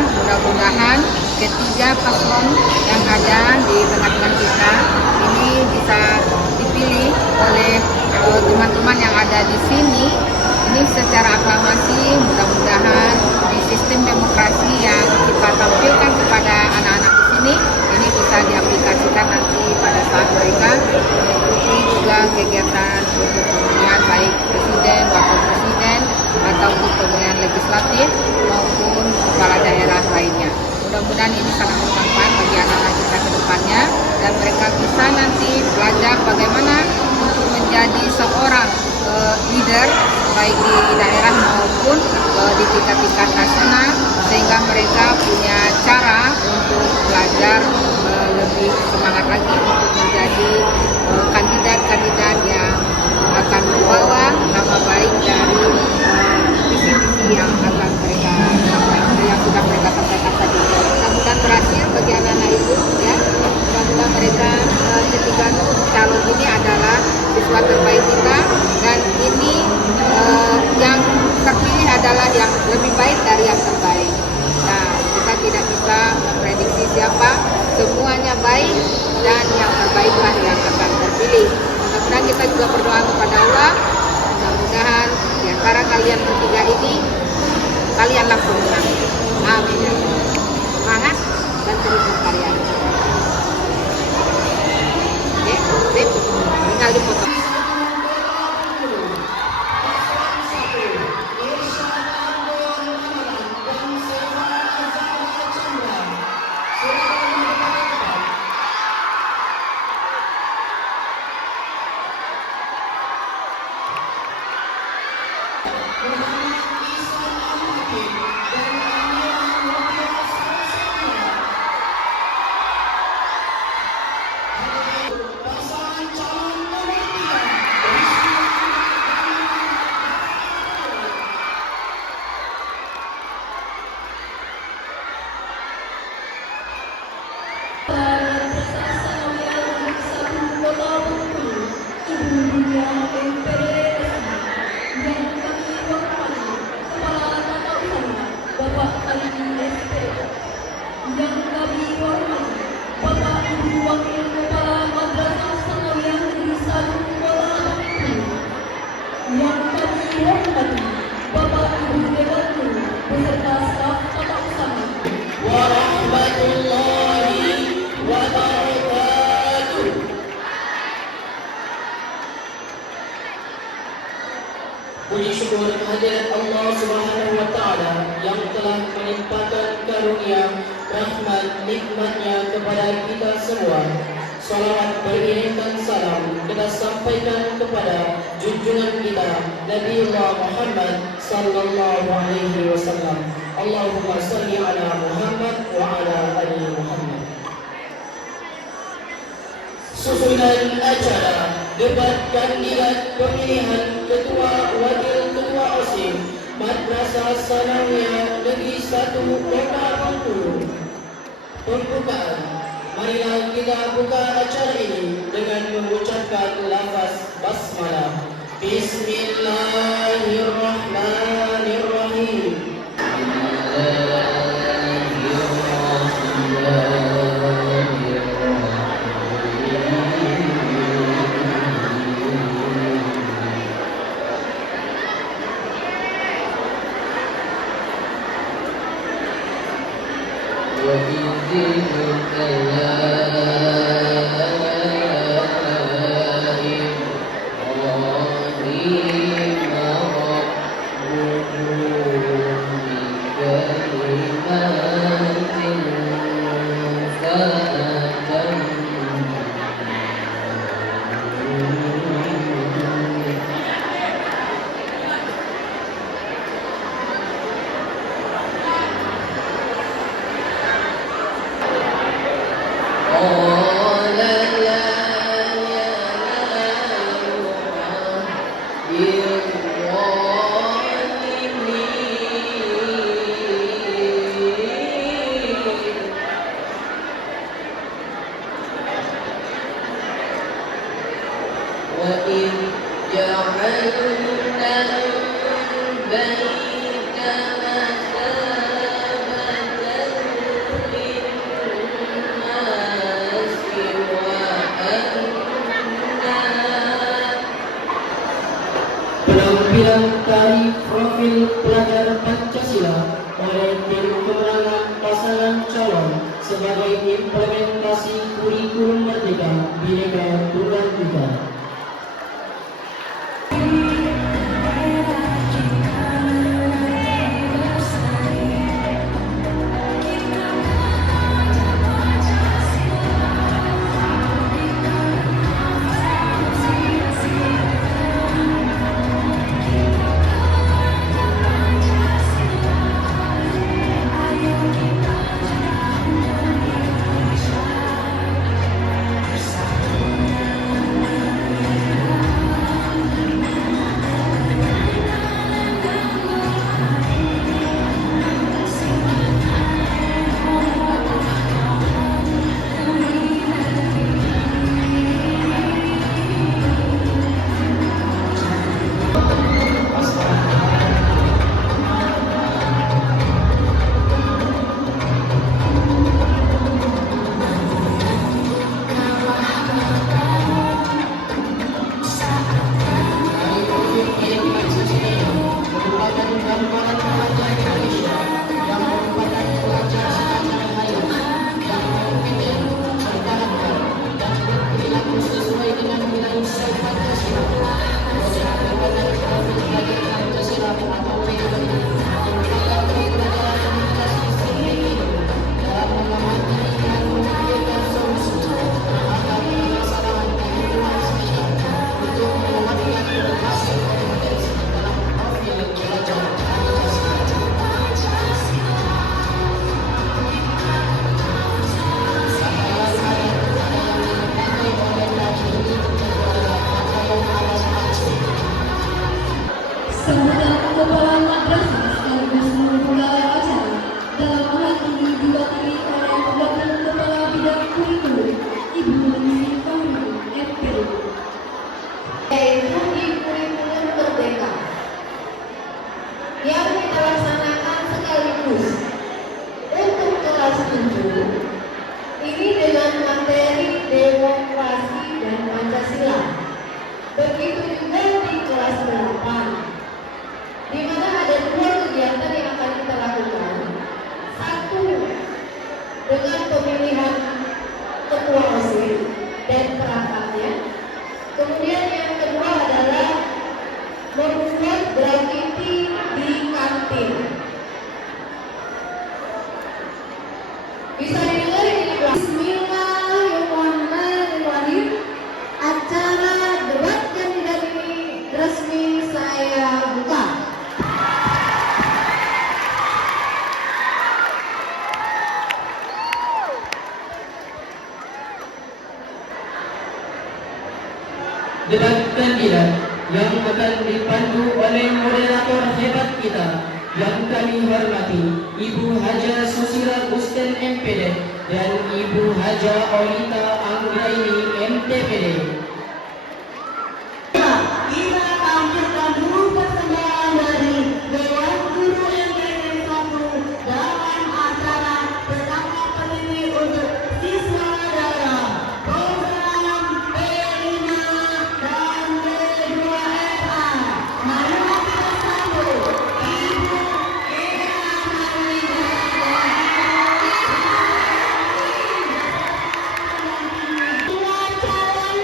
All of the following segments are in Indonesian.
mudah-mudahan ketiga paslon yang ada di tengah-tengah kita ini bisa dipilih oleh teman-teman yang ada di sini. Ini secara aklamasi, mudah-mudahan di sistem demokrasi yang kita tampilkan kepada anak-anak di sini ini bisa diaplikasikan nanti pada saat mereka mengikuti juga kegiatan untuk pemilihan baik presiden, wakil presiden, ataupun pemilihan legislatif maupun kepala daerah lainnya. Mudah-mudahan ini sangat bermanfaat bagi anak-anak kita ke depannya dan mereka bisa nanti belajar bagaimana untuk menjadi seorang leader baik di daerah maupun di tingkat nasional, sehingga mereka punya cara untuk belajar lebih semangat lagi untuk menjadi kandidat-kandidat yang akan membawa nama baik dari visi-visi yang akan mereka sampaikan, yang sudah mereka sampaikan tadi. Mudah-mudahan berhasil bagi anak-anak itu, ya. Mudah-mudahan mereka ketiga calon ini adalah siswa terbaik kita, dan ini yang terpilih adalah yang lebih baik dari yang terbaik. Nah, kita tidak bisa memprediksi siapa, semuanya baik dan yang terbaiklah yang akan terpilih. Mudah-mudahan kita juga berdoa kepada Allah, mudah-mudahan di antara kalian bertiga ini kalian langsung menang. Amin. Semangat dan terus berkarya. Oke, sip. Tinggal dipotong. Puji syukur kehadirat Allah Subhanahu wa Ta'ala yang telah melimpahkan karunia, rahmat, nikmatnya kepada kita semua. Salawat beriringan salam kita sampaikan kepada junjungan kita Nabiullah Muhammad sallallahu alaihi wasallam. Allahumma salli ala Muhammad wa ala ali Muhammad. Susunan acara debat kandidat pemilihan ketua wakil ketua OSIS Madrasah Sanawiyah Negeri 1 Kota Bengkulu. Pembukaan. Marilah kita buka acara ini dengan mengucapkan lafaz basmalah. Bismillahirrahmanirrahim. sebagai implementasi kurikulum Merdeka Bhinneka Tunggal Ika. Sambutan Kepala Madrasah sekaligus memulai acara dalam hal ini diwakili oleh Wakil Kepala Bidang Kurikulum Ibu Menteri Fahmi MPD, yaitu di kurikulum Merdeka yang kita laksanakan sekaligus untuk kelas 7 ini dengan materi demokrasi dan Pancasila. Begitu juga di kelas 8 di mana ada 2 kegiatan yang akan kita lakukan. Satu dengan pemilihan ketua OSIS dan perangkatnya. Kemudian yang kedua adalah membuat graffiti di kantin. Bisa didengar ini? Bismillahirrahmanirrahim. Acara debat kandidat ini resmi saya buka. Debat kandidat yang akan dipandu oleh moderator hebat kita yang kami hormati Ibu Haja Susila Gusten MPD dan Ibu Haja Olita Anggraini MTPD. Kita tampilkan dulu persembahan dari Dewan Guru MTD 1 dalam acara pertama pendidik untuk siswa dalam program P5 dan P2FA. Mari kita sambut Ibu Ira Marlina. Dua calon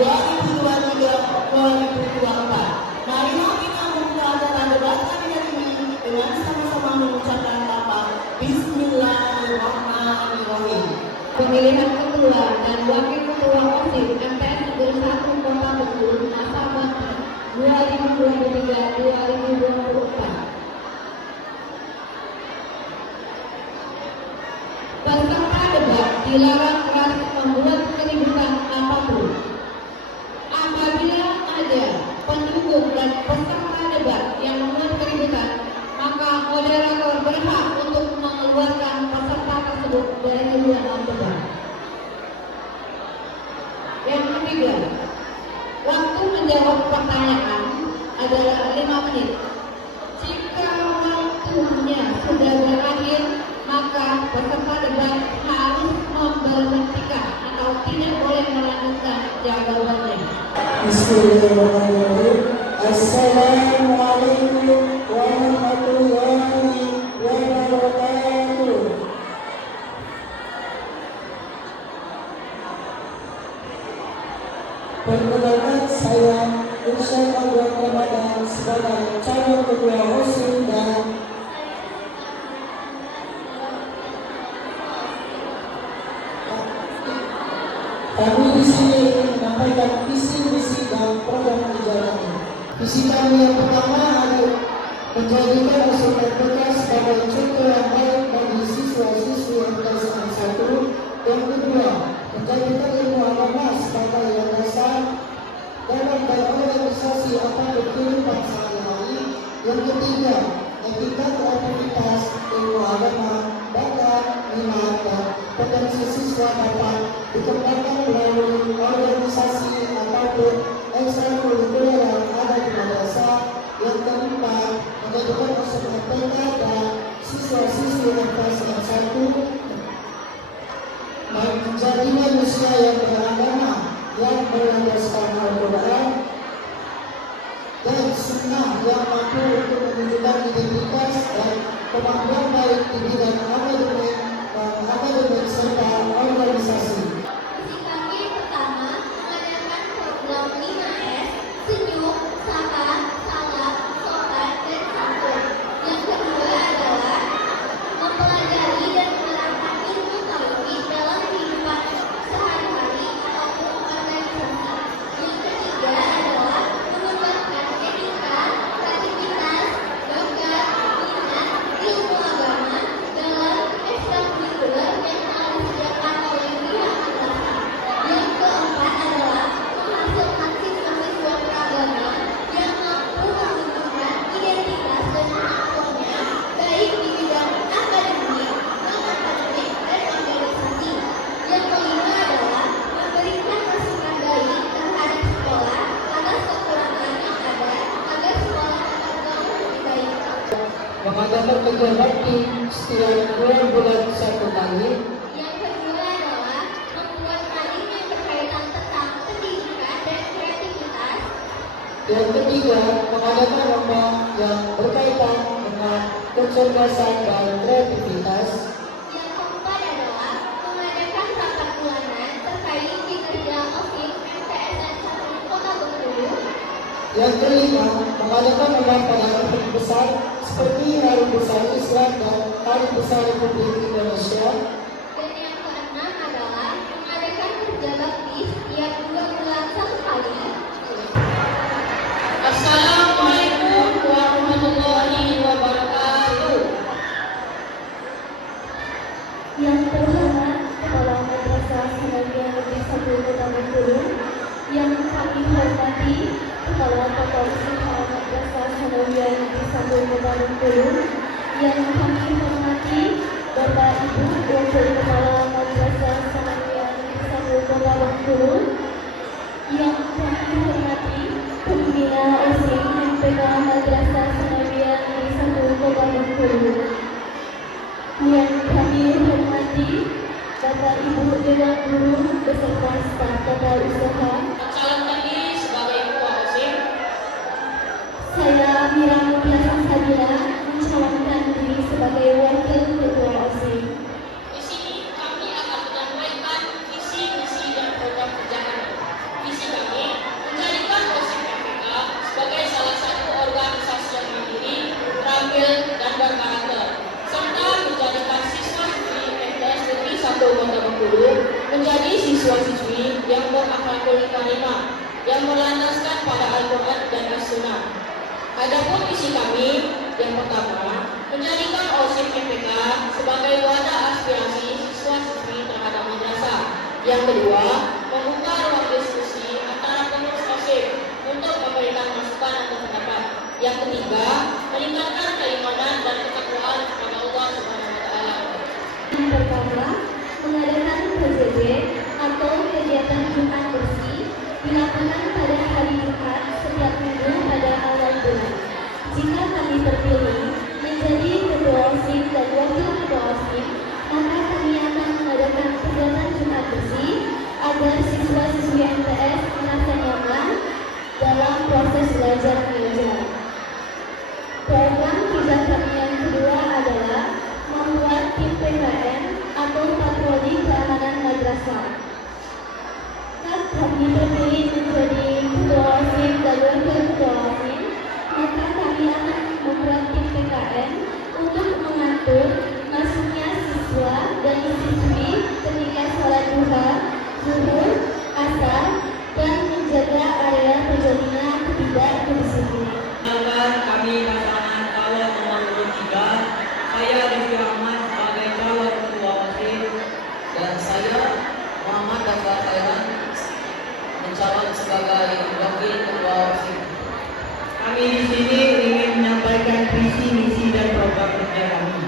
2023-2024. Marilah kita membuka acara debat kabinet ini dengan sama-sama mengucapkan lafaz Bismillahirrahmanirrahim. Pemilihan ketua dan wakil ketua OSIS MTS Negeri 1 Kota Bengkulu masa bakti 2023-2024. Peserta debat dilarang keras membuat keributan apapun. Apabila ada pendukung dan peserta debat yang membuat keributan, maka moderator berhak untuk mengeluarkan peserta tersebut dari ruangan debat. Yang ketiga, waktu menjawab pertanyaan adalah 5 menit. Jika waktunya sudah berakhir, maka peserta debat harus memberhentikan atau tidak boleh melanjutkan jawabannya. Bismillahirrahmanirrahim. Assalamualaikum warahmatullahi wabarakatuh. Perkenalkan, saya Irsyad Abdul Ramadan sebagai calon ketua OSIS dan kami di sini ingin menyampaikan visi misi dan program kerja kami. Visi kami yang pertama adalah menjadikan OSIS RPK sebagai contoh yang baik bagi siswa-siswi MTS 1. Yang kedua, menjadikan ilmu agama sebagai yang dasar dalam berorganisasi atau berkehidupan sehari-hari. Yang ketiga, etika kreativitas ilmu agama, bakat, minat, dan potensi siswa dapat dikembangkan melalui organisasi ataupun ekstrakurikuler yang ada di madrasah. Yang keempat, menjadikan OSIS RPK dan siswa-siswi MTS 1 menjadi manusia yang beragama, yang melandaskan Al-Quran dan Sunnah, yang mampu untuk menunjukkan identitas dan kemampuan baik di bidang akademik serta organisasi. Misi kami pertama mengadakan program 5S, senyum, sapa, salam, sopan, dan santun. Yang kedua adalah mempelajari dan menerapkan ilmu tauhid dalam kehidupan sehari-hari ataupun organisasi. Yang ketiga adalah mengembangkan etika, kreativitas, bakat, minat, ilmu agama dalam ekstrakurikuler yang telah disediakan oleh pihak madrasah. Yang keempat adalah menghasilkan siswa-siswa beragama yang mampu menunjukkan identitas dan kemampuannya baik di bidang akademik, non-akademik, dan organisasi. Yang kelima adalah memberikan masukan baik terhadap sekolah atas kekurangan yang ada agar sekolah dapat jauh lebih baik. Mengadakan kerja bakti setiap 2 bulan 1 kali. Yang kedua adalah membuat materi yang berkaitan tentang pendidikan dan kreativitas. Yang ketiga, mengadakan lomba yang berkaitan dengan kecerdasan dan kreativitas. Yang keempat adalah mengadakan rapat bulanan terkait kinerja OSIS MTSN 1 Kota Bengkulu. Yang kelima, mengadakan lomba pada event besar seperti Hari Besar Islam dan Hari Besar Republik Indonesia. Dan yang keenam adalah mengadakan kerja bakti setiap 2 bulan 1 kali. Assalamualaikum warahmatullahi wabarakatuh. Yang terhormat Kepala Madrasah Sanawiyah Negeri 1 Kota Bengkulu, yang kami hormati Kepala Tata Usaha Madrasah Sanawiyah Negeri 1 Kota Bengkulu, yang kami hormati Bapak Ibu Wakil Kepala Madrasah Sanawiyah Negeri 1 Kota Bengkulu, yang kami hormati Pembina OSIS MPK Madrasah Sanawiyah Negeri 1 Kota Bengkulu, yang kami hormati Bapak Ibu Dewan Guru beserta staf tata usaha. Mencalonkan diri sebagai ketua OSIS. Saya Mira Mutia Sabila mencalonkan diri sebagai wakil ketua OSIS. Di sini kami akan menyampaikan visi, misi, dan program kerja kami. Visi kami akhlakul karimah yang berlandaskan pada Al-Quran dan As-Sunnah. Adapun misi kami yang pertama, menjadikan OSIP MPK sebagai wadah aspirasi siswa-siswi terhadap madrasah. Yang kedua, membuka ruang diskusi antara pengurus OSIP untuk memberikan masukan atau pendapat. Yang ketiga, meningkatkan keimanan dan ketakwaan kepada Allah Subhanahu wa taala. Yang pertama, mengadakan PJJ atau kegiatan Jumat bersih dilakukan pada hari Jumat setiap minggu pada awal bulan. Jika kami terpilih menjadi ketua OSIP dan wakil ketua OSIP, maka kami akan mengadakan kegiatan Jumat bersih agar siswa-siswi MTS merasa nyaman dalam proses belajar mengajar. Program kerja kami yang kedua adalah membuat tim PKN atau patroli keamanan madrasah. Saat kami terpilih menjadi ketua OSIP dan wakil ketua OSIP, maka kami akan membuat tim PKN untuk mengatur masuknya siswa dan siswi ketika sholat duha, zuhur, asar, dan menjaga area terjadinya ketidakdisiplinan. Kami pasangan calon nomor 3, saya Rizky Ahmad sebagai calon ketua OSIS dan saya Muhammad Daftar Khairan mencalon sebagai wakil ketua OSIS. Kami di sini ingin menyampaikan visi, misi dan program kerja kami.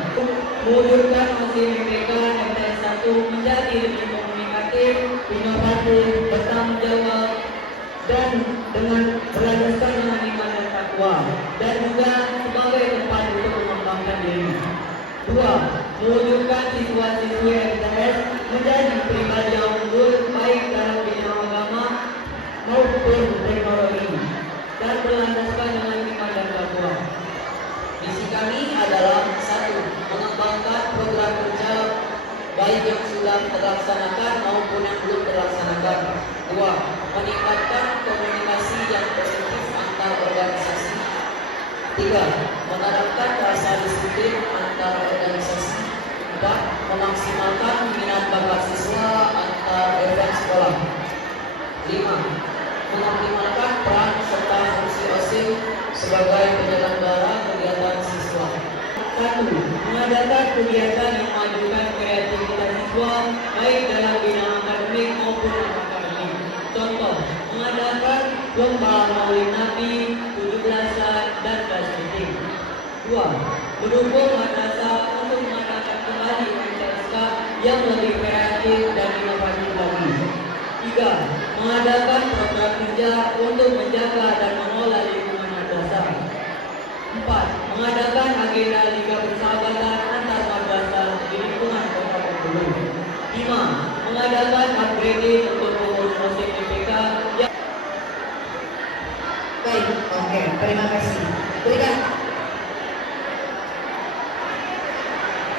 Mewujudkan OSIS MPK MTS 1 menjadi lebih komunikatif, inovatif, bertanggung jawab dan dengan berlandaskan dengan iman dan takwa, dan juga sebagai tempat untuk mengembangkan diri. 2. Mewujudkan siswa-siswi MTS menjadi pribadi yang unggul baik dalam bidang agama maupun teknologi dan berlandaskan dengan iman dan takwa. Misi kami adalah 1. Mengembangkan program kerja baik yang sudah terlaksanakan maupun yang belum terlaksanakan. 2. Meningkatkan komunikasi yang positif antar organisasi. 3. Menerapkan rasa disiplin antar organisasi. 4. Memaksimalkan minat bakat siswa antar event sekolah. 5. Mengoptimalkan peran serta fungsi OSIS sebagai penyelenggara kegiatan siswa. 1. Mengadakan kegiatan yang memajukan kreativitas siswa baik dalam bidang akademik maupun non-akademik. Contoh, mengadakan lomba maulid Nabi, 17-an, dan kelas meeting. 2. Mendukung madrasah untuk mengadakan kembali MTSK yang lebih kreatif dan inovatif lagi. 3. Mengadakan program kerja untuk menjaga dan mengelola lingkungan madrasah. 4. Mengadakan agenda liga persahabatan antar madrasah di lingkungan Kota Bengkulu. 5. Mengadakan upgrading untuk pengurus OSIS MPK yang baik. Oke, terima kasih. Berikan.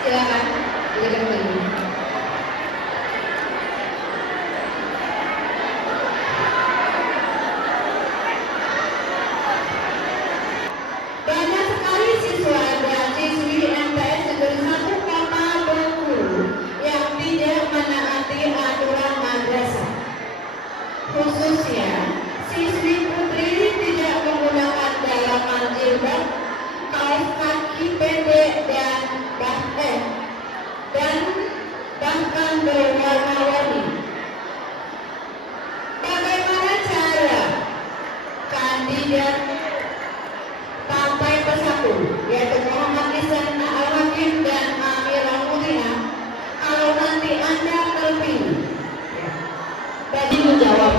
Silakan, berikan dulu. Banyak sekali siswa dan siswi MTS Negeri 1 Kota Bengkulu yang tidak menaati aturan madrasah. Khususnya, siswi putri tidak menggunakan dalaman jilbab, kaos kaki pendek dan bahkan berwarna-warni. Bagaimana cara kandidat partai pesatu, yaitu Muhammad Ihsan Al-Hakim dan Amira Mutina, kalau nanti Anda terpilih? Tadi menjawab,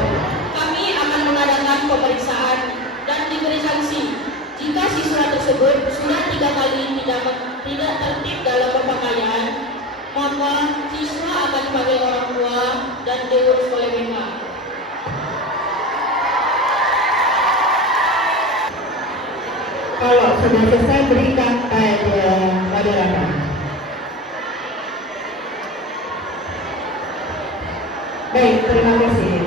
kami akan mengadakan pemeriksaan dan diberi sanksi jika siswa tersebut sudah 3 kali tidak tertib dalam berpakaian, maka siswa akan dipanggil orang tua dan diurus oleh BK. Kalau sudah selesai berikan moderator. Baik, terima kasih.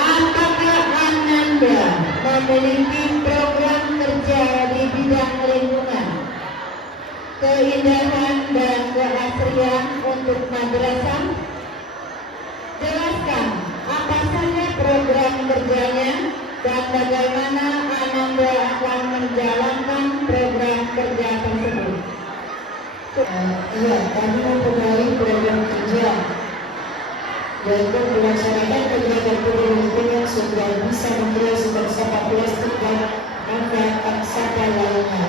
Apakah Ananda memiliki program kerja di bidang lingkungan, keindahan dan keasrian untuk madrasah? Jelaskan dan bagaimana Ananda akan menjalankan program kerja tersebut. Iya, kami mempunyai program kerja yaitu melaksanakan kegiatan peduli lingkungan sehingga bisa mengkreasikan sampah plastik dan manfaatkan sampah lainnya.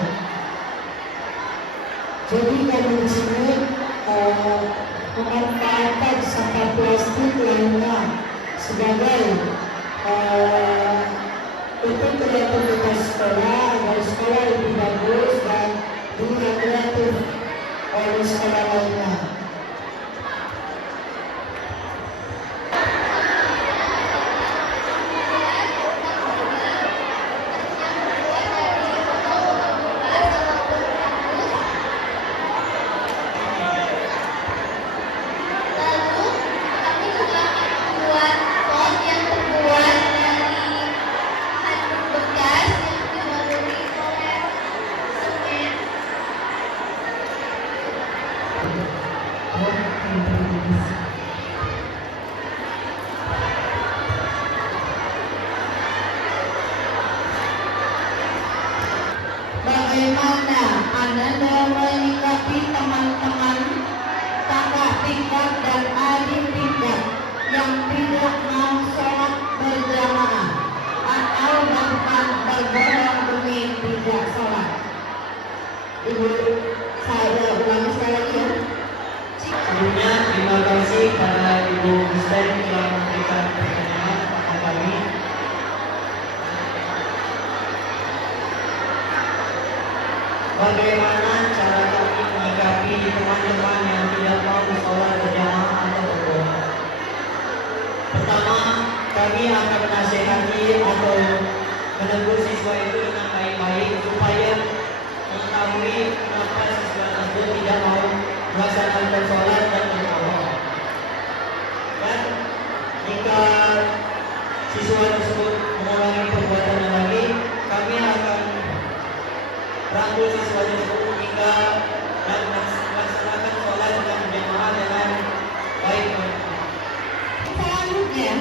Jadi kami di sini memanfaatkan sampah plastik lainnya sebagai untuk kreativitas sekolah agar sekolah lebih bagus dan dunia kreatif oleh sekolah lainnya. Lalu kami juga akan membuat pot yang terbuat dari handuk bekas yang dibaluri oleh semen. Bagaimana Ananda menyikapi teman-teman kakak tingkat dan adik tingkat yang tidak mau sholat berjamaah atau bahkan berbohong demi tidak sholat? Ibu, saya ulangi sekali lagi ya. Sebelumnya terima kasih pada Ibu Kristen telah memberikan pertanyaan kepada kami. Bagaimana cara kami menyikapi teman-teman yang tidak mau sholat berjamaah atau berbohong? Pertama, kami akan menasihati atau menegur siswa itu dengan baik-baik supaya mengetahui kenapa siswa tersebut tidak mau melaksanakan sholat dan berbohong. Dan jika siswa tersebut mengulangi perbuatan lagi, kami akan rangkul siswa tersebut hingga dan melaksanakan sholat dan berjamaah dengan baik. Selanjutnya,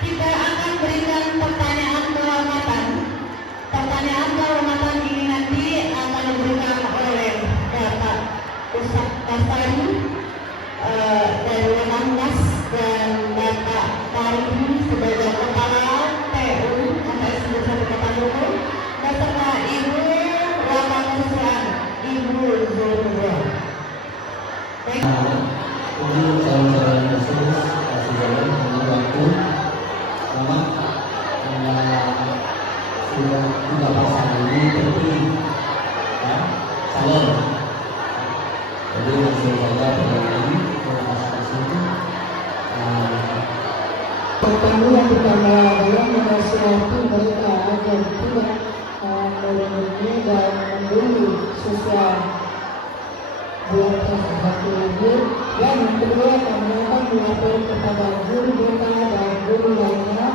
kita akan berikan pertanyaan kehormatan. Pertanyaan kehormatan ini nanti akan diberikan oleh Bapak Ustadz Kasari dari Lemangas dan Bapak Tari sebagai Kepala TU MTS Desa Kota Bogor beserta Ibu Rama Kesejahteraan Ibu Zulfa. Baik. Untuk saudara Yesus kasih jalan dengan waktu lama sudah 3 pasal ini penting ya salam. Jadi masih saja ini kasih pertama yang pertama adalah menasihati mereka agar tidak merenungi dan membuli sosial buat sesuatu lagi. Dan yang kedua, kami akan melapor kepada guru BK dan guru lainnya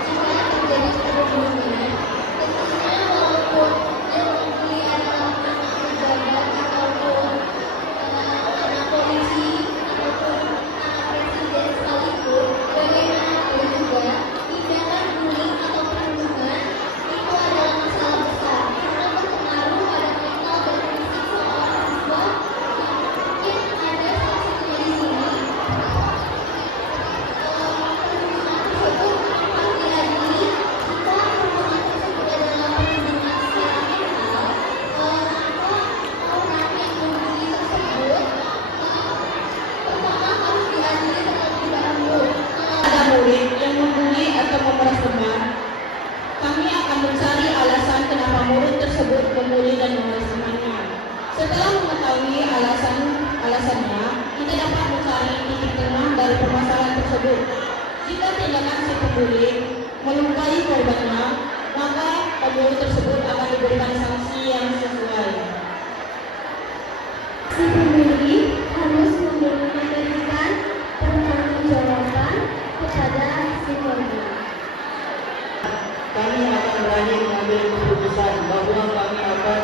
Jika terjadi perundungan, tentunya walaupun yang membuli adalah anak pejabat ataupun anak polisi ataupun anak presiden sekalipun, bagaimanapun juga tindakan bullying atau perundungan itu adalah masalah besar karena berpengaruh pada mental dan fisik seorang siswa yang mungkin ada salah satunya di sini. Perundungan tersebut akan diadili jika perundungan tersebut adalah perundungan secara mental, maka orang yang membuli tersebut pertama harus diadili terlebih dahulu. Ada murid yang membuli atau memeras teman, kami akan mencari alasan kenapa murid tersebut membuli dan memeras temannya. Setelah mengetahui alasannya, kita dapat mencari titik tengah dari permasalahan tersebut. Jika tindakan si pembuli melukai korbannya, maka pembuli tersebut akan diberikan sanksi yang sesuai. Si pembuli harus memberikan pertanggungjawaban kepada si korban. Kami akan berani mengambil keputusan bahwa kami akan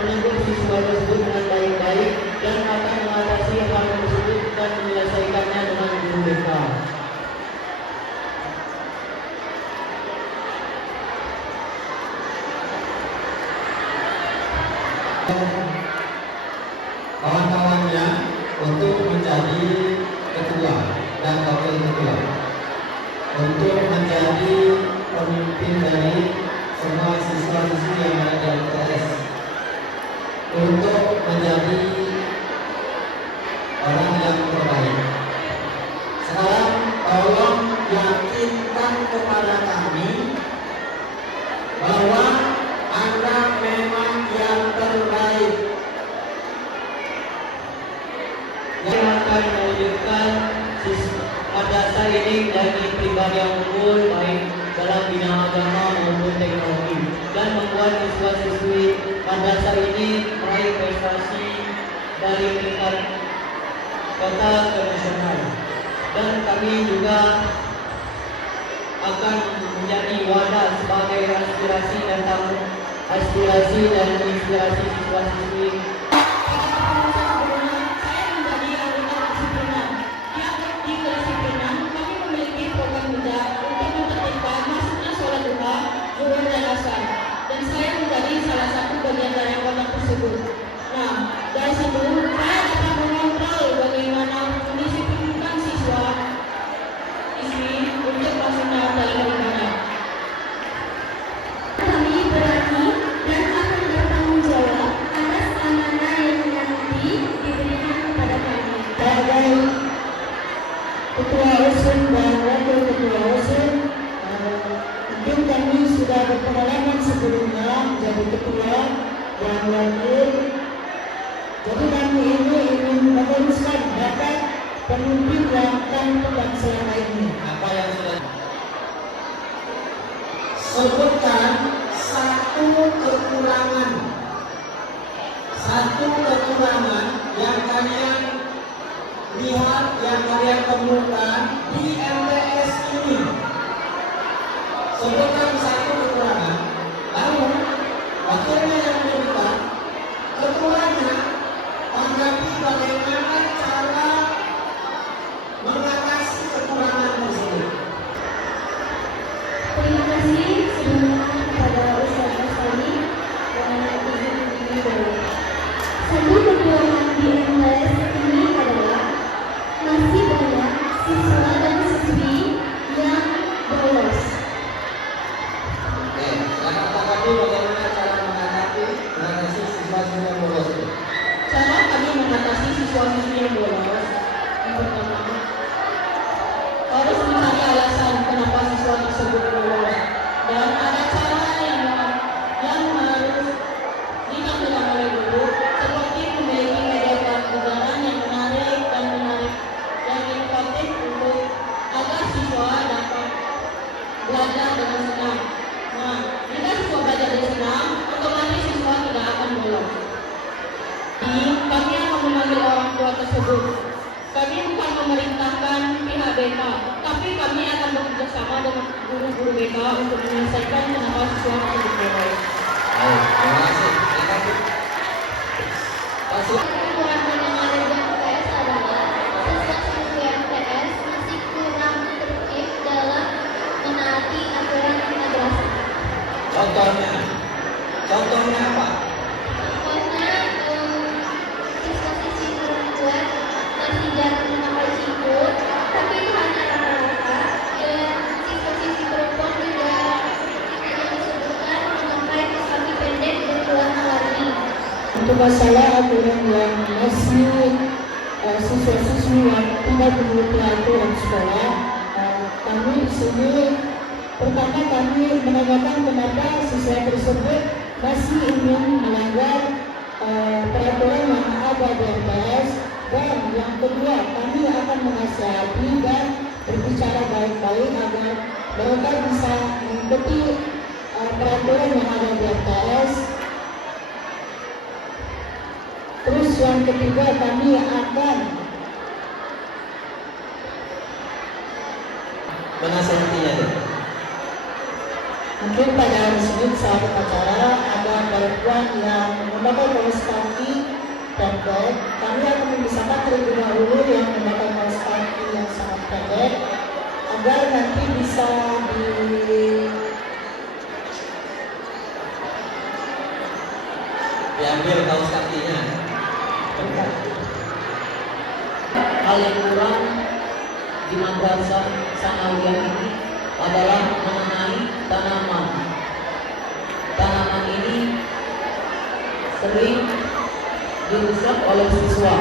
menegur siswa tersebut dengan baik-baik dan akan mengatasi hal tersebut kawan-kawannya untuk menjadi ketua dan wakil ketua, untuk menjadi pemimpin dari semua siswa-siswi yang ada di LTS, untuk menjadi orang yang terbaik. Sekarang tolong yakinkan kepada kami bahwa Anda memang yang terbaik. Yang akan mewujudkan madrasah ini menjadi pribadi yang unggul baik dalam bidang agama maupun teknologi, dan membuat siswa-siswi madrasah ini meraih prestasi dari tingkat kota ke nasional. Dan kami juga akan menjadi wadah sebagai aspirasi dan inspirasi siswa-siswi. Saya menjadi anggota kedisiplinan. Di kedisiplinan, kami memiliki program muda untuk menertibkan masuknya sholat duha, zuhur dan asar. Dan saya menjadi salah satu bagian dari anggota tersebut. Nah, dari situ saya dapat mengontrol bagaimana mendisiplinkan siswa siswi untuk masuknya dalam ibadah. Kami berani dan akan bertanggung jawab atas amanah yang nanti diberikan kepada kami. Sebagai ketua OSIN dan wakil ketua OSIN, mungkin kami sudah berpengalaman sebelumnya menjadi ketua dan wakil. Jadi kami ini ingin meneruskan bakat pemimpin yang akan tegak selama ini. Apa yang sudah sebutkan satu kekurangan yang kalian lihat, yang kalian temukan di MTS ini. Sebutkan satu kekurangan, lalu wakilnya yang menyebutkan ketuanya tanggapi bagaimana cara mengatasi kekurangan tersebut. Terima kasih sebelumnya kepada Ustaz Asali dengan izin ini bahwa satu kekurangan di MTS ini adalah masih banyak siswa dan siswi yang bolos. Oke, silakan tanggapi bagaimana cara mengatasi siswa-siswi yang bolos itu. Cara kami mengatasi siswa-siswi yang bolos, yang pertama harus mencari alasan kenapa siswa tersebut bolos, dan ada cara yang harus ditampilkan oleh guru, seperti memiliki media pelajaran yang menarik dan yang inovatif untuk agar siswa dapat belajar dengan senang. Nah, jika siswa belajar dengan senang, otomatis siswa tidak akan bolos. Kami akan memanggil orang tua tersebut. Kami bukan memerintahkan pihak BK, tapi kami akan bekerja sama dengan guru-guru BK untuk menyelesaikan kenapa siswa tersebut bolos. Baik, terima kasih. Kekurangan yang ada di MTS adalah siswa-siswi MTS masih kurang tertib dalam menaati aturan madrasah. Contohnya apa? Contohnya siswa-siswi perempuan masih jarang memakai cincin, tapi itu hanya rata-rata. Dan siswa-siswi perempuan juga yang disebutkan memakai kaki pendek berwarna-warni. Untuk masalah aturan yang masih siswa-siswi yang tidak mengikuti aturan sekolah, kami di sini pertama kami menanyakan kenapa siswa tersebut masih ingin melanggar peraturan yang ada di MTS, dan yang kedua kami akan menasihati dan berbicara baik-baik agar mereka bisa mengikuti peraturan yang ada di MTS. Terus yang ketiga kami akan menasihatinya. Mungkin pada hari Senin saat upacara ada perempuan yang memakai kaos kaki pendek. Kami akan memisahkan terlebih dahulu yang memakai kaos kaki yang sangat pendek agar nanti bisa Diambil kaos kakinya. Hal yang kurang di madrasah sanawiyah ini adalah mengenai tanaman. Tanaman ini sering dirusak oleh siswa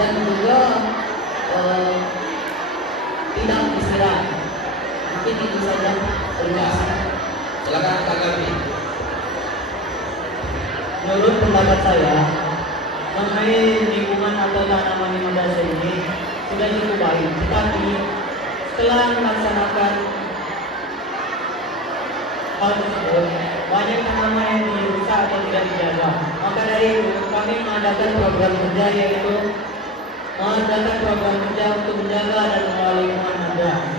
dan juga tidak disiram. Mungkin itu saja. Terima kasih. Silakan Kak Gabi. Menurut pendapat saya, mengenai lingkungan atau tanaman di madrasah ini sudah cukup baik. Tetapi setelah melaksanakan hal tersebut, banyak tanaman yang dirusak atau tidak dijaga. Maka dari itu, kami mengadakan program kerja, yaitu mengadakan program kerja untuk menjaga dan mengelola lingkungan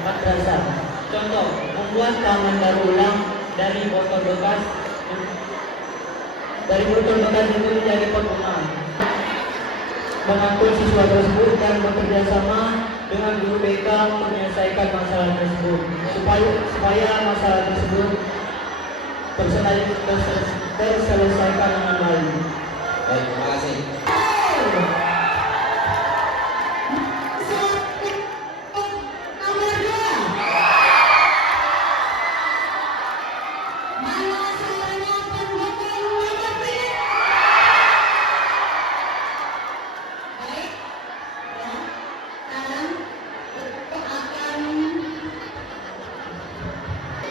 madrasah. Contoh, membuat taman daur ulang dari botol bekas itu menjadi pot bunga, mengangkut siswa tersebut dan bekerja sama dengan guru BK menyelesaikan masalah tersebut supaya masalah tersebut terselesaikan dengan baik. Baik, terima kasih.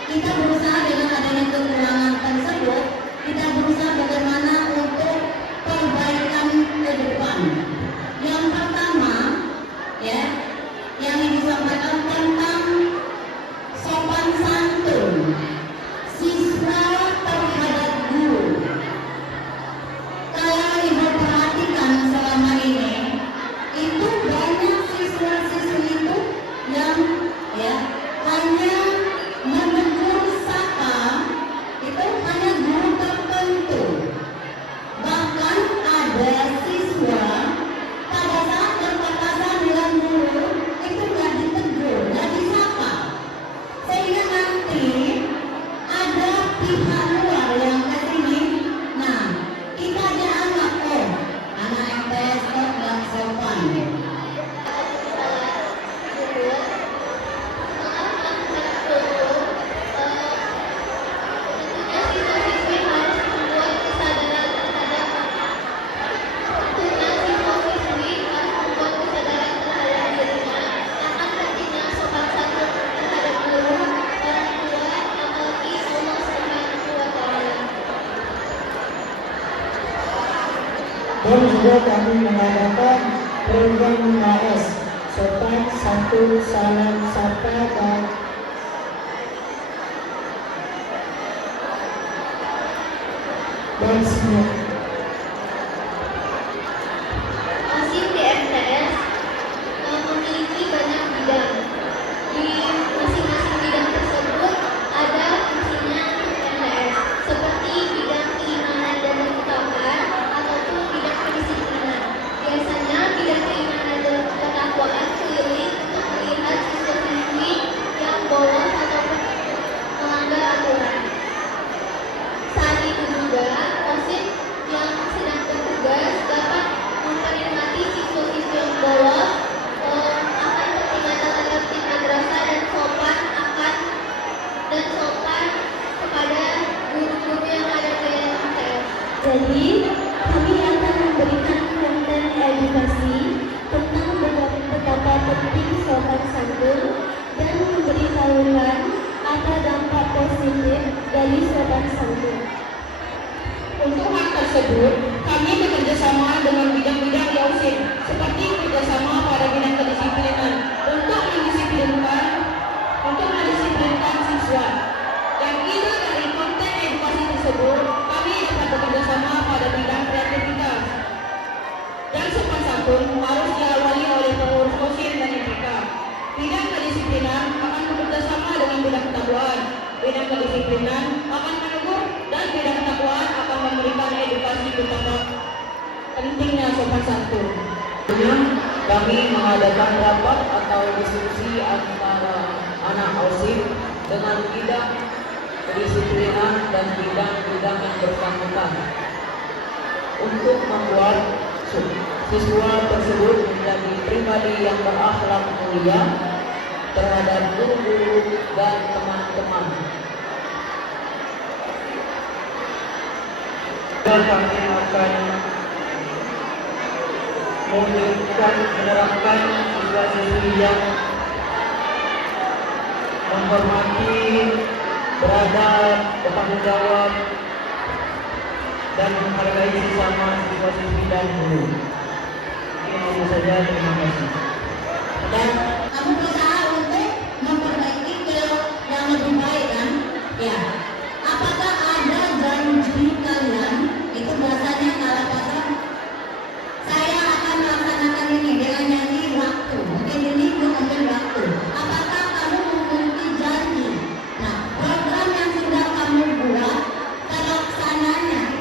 Kita berusaha dengan adanya kekurangan tersebut, kita berusaha bagaimana untuk perbaikan ke depan. Yang pertama, ya, yang disampaikan tentang sopan santun siswa terhadap guru. Kalau ibu perhatikan selama ini, itu banyak siswa-siswi itu yang hanya menegur sapa, itu hanya guru tertentu. Bahkan ada siswa pada saat berpapasan dengan guru itu nggak ditegur, nggak disapa, sehingga nanti ada pihak luar yang kesini. Nah, kita dianggap anak MTS kok nggak sopan. Dan juga kami mengadakan program UKS sopan satu salam sapa dan senyum. OSIS di MTS memiliki banyak bidang. Di masing-masing bidang tersebut ada fungsinya MTS, seperti bidang keimanan dan ketakwaan ataupun bidang kedisiplinan. Biasanya bidang keimanan dan ketakwaan keliling untuk melihat siswa-siswi yang bolos ataupun melanggar aturan. Saat itu juga OSIS yang sedang bertugas dapat memperingati siswa-siswa yang bolos akan pertingkatan tertib madrasah dan sopan kepada guru-guru yang ada di MTS. Jadi kami akan memberikan konten edukasi tentang betapa penting sopan santun dan memberitahukan apa dampak positif dari sopan santun. Untuk hal tersebut, kami bekerja sama dengan bidang-bidang di OSIS, seperti kerjasama pada bidang kedisiplinan untuk mendisiplinkan siswa. Yang ide dari konten edukasi tersebut, kami dapat bekerja sama pada bidang kreativitas. Dan sopan santun harus diawali oleh pengurus OSIS dan IPK. Bidang kedisiplinan akan bekerja sama dengan bidang ketakwaan. Bidang kedisiplinan akan menegur dan bidang ketakwaan akan memberikan edukasi betapa pentingnya sopan santun. Kami mengadakan rapat atau diskusi antara anak OSIS dengan bidang kedisiplinan dan bidang-bidang yang bersangkutan. untuk membuat siswa tersebut menjadi pribadi yang berakhlak mulia terhadap guru-guru dan teman-teman. Kami akan menerapkan siswa-siswi yang menghormati, beradab, bertanggung jawab, dan menghargai sesama siswa-siswi dan guru. Ini saja, terima kasih. Dan kamu berusaha untuk memperbaiki ke yang lebih baik kan? Ya. Apakah ada janji kalian itu biasanya kalau pasang saya akan melaksanakan ini dengan janji waktu, mungkin ini mengambil waktu. Apakah kamu memiliki janji? Nah, program yang sudah kamu buat terlaksana yang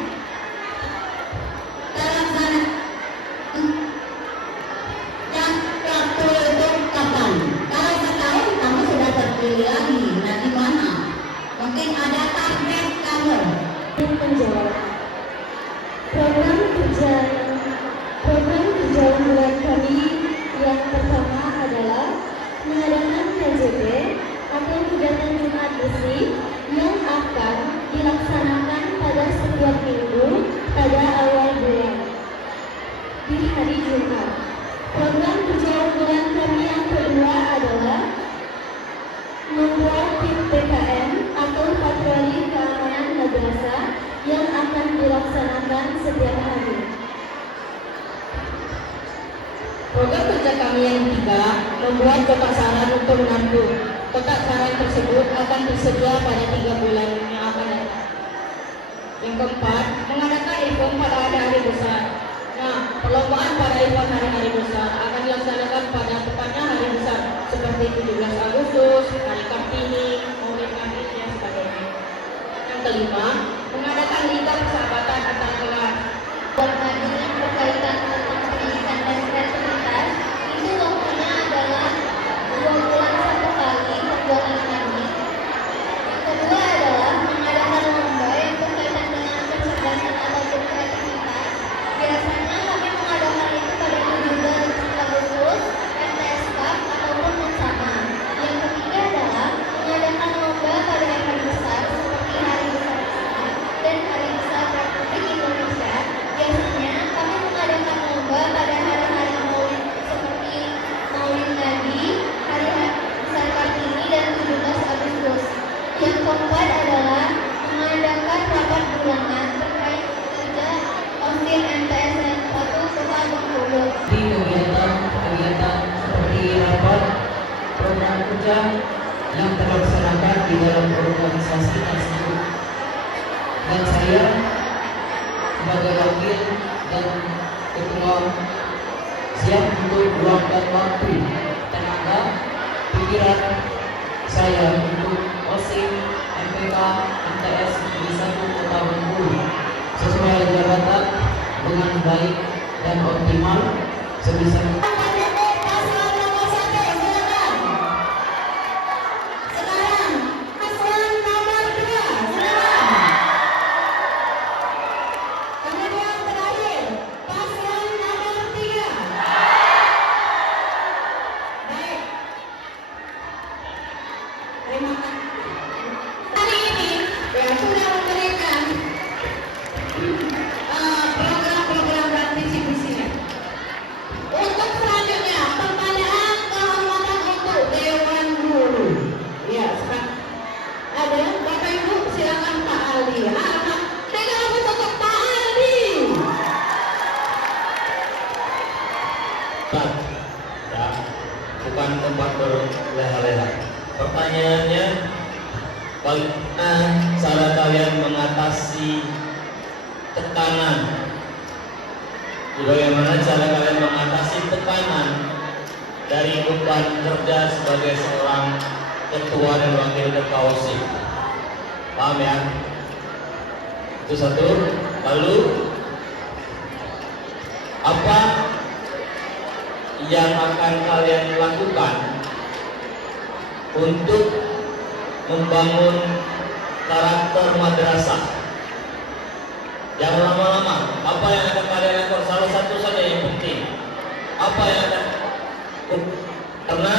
waktu itu kapan? Kalau setahun kamu sudah terpilih lagi, nah gimana? Mungkin ada target kamu. Menjawab program kerja unggulan kami yang pertama adalah mengadakan KJP atau kegiatan Jumat Bersih yang akan dilaksanakan pada setiap minggu pada awal bulan di hari Jumat. Program kerja unggulan kami yang kedua adalah membuat tim PKM atau patroli keamanan madrasah yang akan dilaksanakan setiap hari. Program kerja kami yang ketiga membuat kotak saran untuk menantu. Kotak saran tersebut akan tersedia pada 3 bulan yang akan datang. Yang keempat, mengadakan event pada hari-hari besar. Nah, perlombaan pada event hari-hari besar akan dilaksanakan pada tepatnya hari besar seperti 17 Agustus, Hari Kartini, Maulid Nabi, dan sebagainya. Yang kelima, mengadakan liga persahabatan antar kelas. Dengan berkaitan tentang pendidikan dan kreativitas, itu waktunya adalah 2 bulan 1 kali per bulan kami. Yang kedua adalah mengadakan lomba yang berkaitan dengan kecerdasan ataupun kreativitas. Biasanya kami mengadakan itu pada 17 Agustus, MTS Cup ataupun bersama. Yang ketiga adalah mengadakan lomba pada event besar seperti Hari Besar Islam dan Hari Besar Republik Indonesia. Biasanya kami mengadakan lomba pada hari-hari Maulid seperti Maulid Nabi, Hari Besar Kartini, dan 17 Agustus. Yang keempat adalah mengadakan rapat bulanan terkait kerja OSIS MTS dan 1 Kota Bengkulu. Di kegiatan seperti rapat program kerja yang terlaksanakan di dalam organisasi tersebut, dan saya sebagai wakil dan ketua siap untuk meluangkan waktu, tenaga, pikiran saya untuk OSIS MPK MTS di 1 Kota Bengkulu sesuai jabatan dengan baik dan optimal sebisa Paslon nomor 1, silakan. Sekarang paslon nomor 2, silakan. Kemudian terakhir paslon nomor 3. Baik. Terima kasih. Hari ini ya sudah memberikan program-program dan visi-misinya. Untuk selanjutnya pertanyaan kehormatan untuk Dewan Guru. Ya, sekarang ada Bapak Ibu, silakan Pak Aldi. Pegang rambut untuk Pak Aldi. Ya, bukan tempat berleha-leha. Pertanyaannya, bagaimana cara kalian mengatasi tekanan? Bagaimana cara kalian mengatasi tekanan dari beban kerja sebagai seorang ketua dan wakil ketua OSIS? Paham ya? Itu satu. Lalu apa yang akan kalian lakukan untuk membangun karakter madrasah? Jangan lama-lama. apa yang akan kalian lakukan? Salah satu saja yang penting. Apa yang akan, karena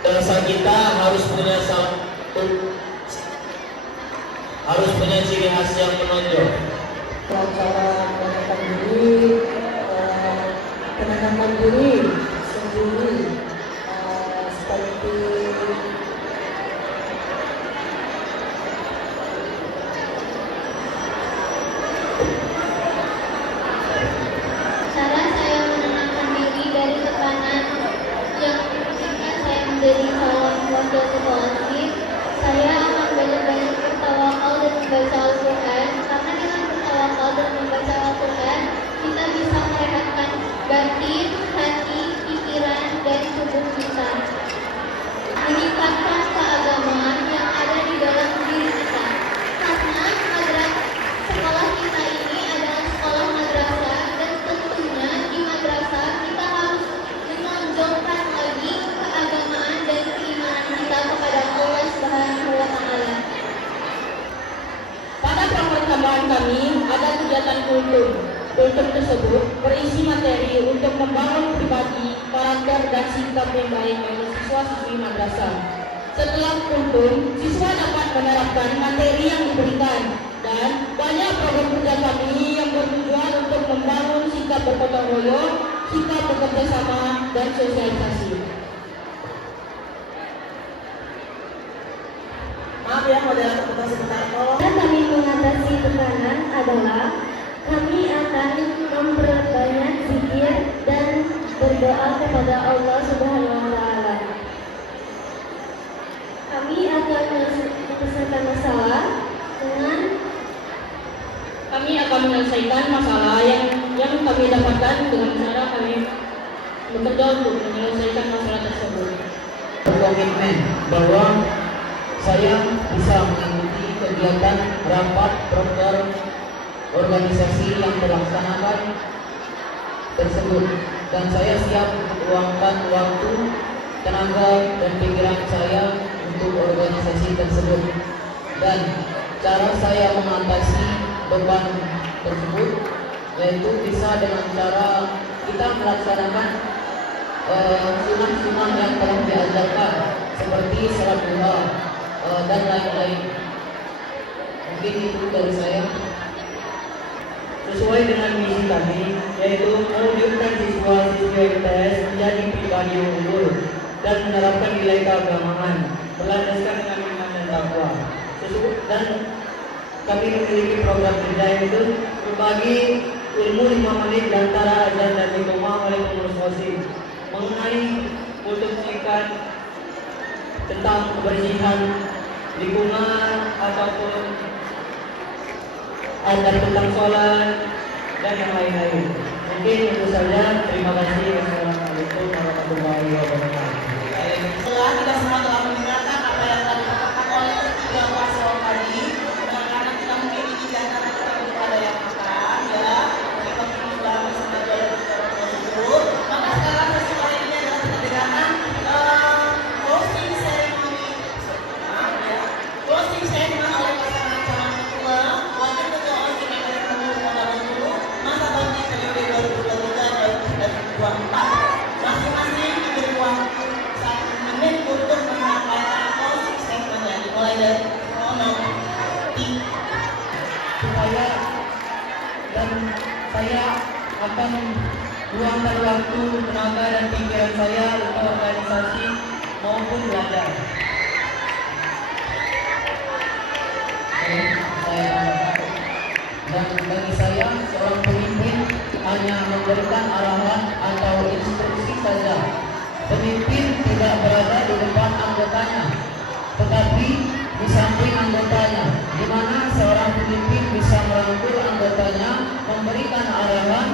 bahasa kita harus punya ciri khas yang menonjol. Cara menenangkan diri, menenangkan diri sendiri, seperti Cara saya menenangkan diri dari tekanan yang ketika saya menjadi calon wakil ketua OSIS, saya akan banyak-banyak bertawakal dan membaca Al-Quran, karena dengan bertawakal dan membaca Al-Quran, kita bisa merehatkan batin, hati, pikiran, dan tubuh kita. Meningkatkan keagamaan yang ada di dalam diri kita. Karena sekolah kita ini adalah sekolah madrasah, dan tentunya di madrasah kita harus menonjolkan lagi keagamaan dan keimanan kita kepada Allah Subhanahu wa Ta'ala. Pada pertemuan kami ada kegiatan kultur. Kultur tersebut berisi materi untuk membangun pribadi, karakter, dan sikap yang baik bagi siswa-siswi madrasah. Setelah kultur, siswa dapat menerapkan materi yang diberikan, dan banyak program kerja kami yang bertujuan untuk membangun sikap bergotong royong, sikap bekerja sama, dan sosialisasi. maaf ya, moderator kita sebentar tolong. Cara kami mengatasi tekanan adalah kami akan memperbanyak zikir dan berdoa kepada Allah Subhanahu wa Ta'ala. Kami akan menyelesaikan masalah dengan Kami akan menyelesaikan masalah yang kami dapatkan dengan cara kami bekerja untuk menyelesaikan masalah tersebut. Berkomitmen bahwa saya bisa mengikuti kegiatan rapat proker organisasi yang dilaksanakan tersebut, dan saya siap meluangkan waktu, tenaga, dan pikiran saya untuk organisasi tersebut. Dan cara saya mengatasi beban tersebut yaitu bisa dengan cara kita melaksanakan sunnah-sunnah yang telah diajarkan seperti salat duha dan lain-lain. Mungkin itu dari saya. Sesuai dengan misi kami, yaitu mewujudkan siswa-siswi MTS menjadi pribadi yang unggul dan menerapkan nilai keagamaan berlandaskan dengan iman dan takwa. Dan kami memiliki program kerja yaitu berbagi ilmu 5 menit di antara azan dan iqamah oleh pengurus OSIS mengenai kultur singkat tentang kebersihan lingkungan ataupun adab tentang sholat dan yang lain-lain. Mungkin itu saja. Terima kasih. Wassalamualaikum warahmatullahi wabarakatuh. Setelah kita semua telah mendengarkan apa yang telah disampaikan oleh ketiga paslon tadi, dan karena kita mungkin ini di antara kita belum ada yang makan, ya, kita sudah bersengaja bicara tersebut. Maka sekarang sesuai ini adalah kita dengarkan closing ceremony, closing ceremony oleh pasangan calon ketua, wakil ketua OSIS yang dari Pengurus Kota Bengkulu, masa bakti periode 2023-2024. Masing-masing diberi waktu 1 menit untuk menyampaikan closing statement-nya, dimulai dari Saya akan luangkan waktu, tenaga, dan pikiran saya untuk organisasi maupun belajar. Dan bagi saya, seorang pemimpin hanya memberikan arahan atau instruksi saja. Pemimpin tidak berada di depan anggotanya, tetapi di samping anggotanya, di mana seorang pemimpin bisa merangkul anggotanya, memberikan arahan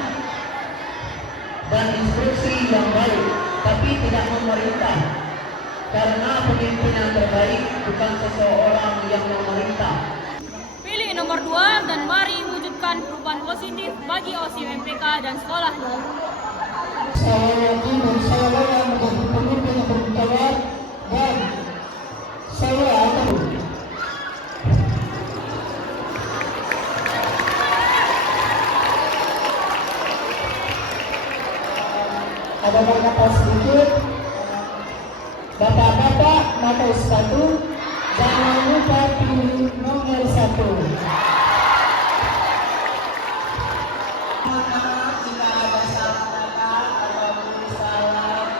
dan instruksi yang baik, tapi tidak memerintah. Karena pemimpin yang terbaik bukan seseorang yang memerintah. Pilih nomor 2 dan mari wujudkan perubahan positif bagi OSIS MPK dan sekolahnya. Saya yakin dan saya layak menjadi pemimpin yang bertanggung jawab, dan saya akan ada kata sedikit. Bapak-bapak pakai sepatu, jangan lupa pilih nomor 1. Mohon maaf jika ada salah kata ataupun salah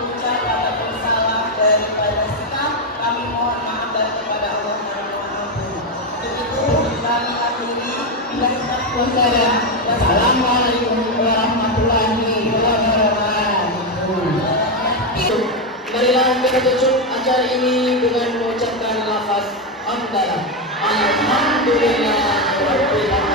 ucap ataupun salah daripada sikap, kami mohon maaf dan kepada Allah yang Maha Ampun. Begitu kami akhiri. Wassalamualaikum warahmatullahi wabarakatuh. Marilah kita tutup acara ini dengan mengucapkan lafaz hamdalah. Alhamdulillah Rabbil Alamin.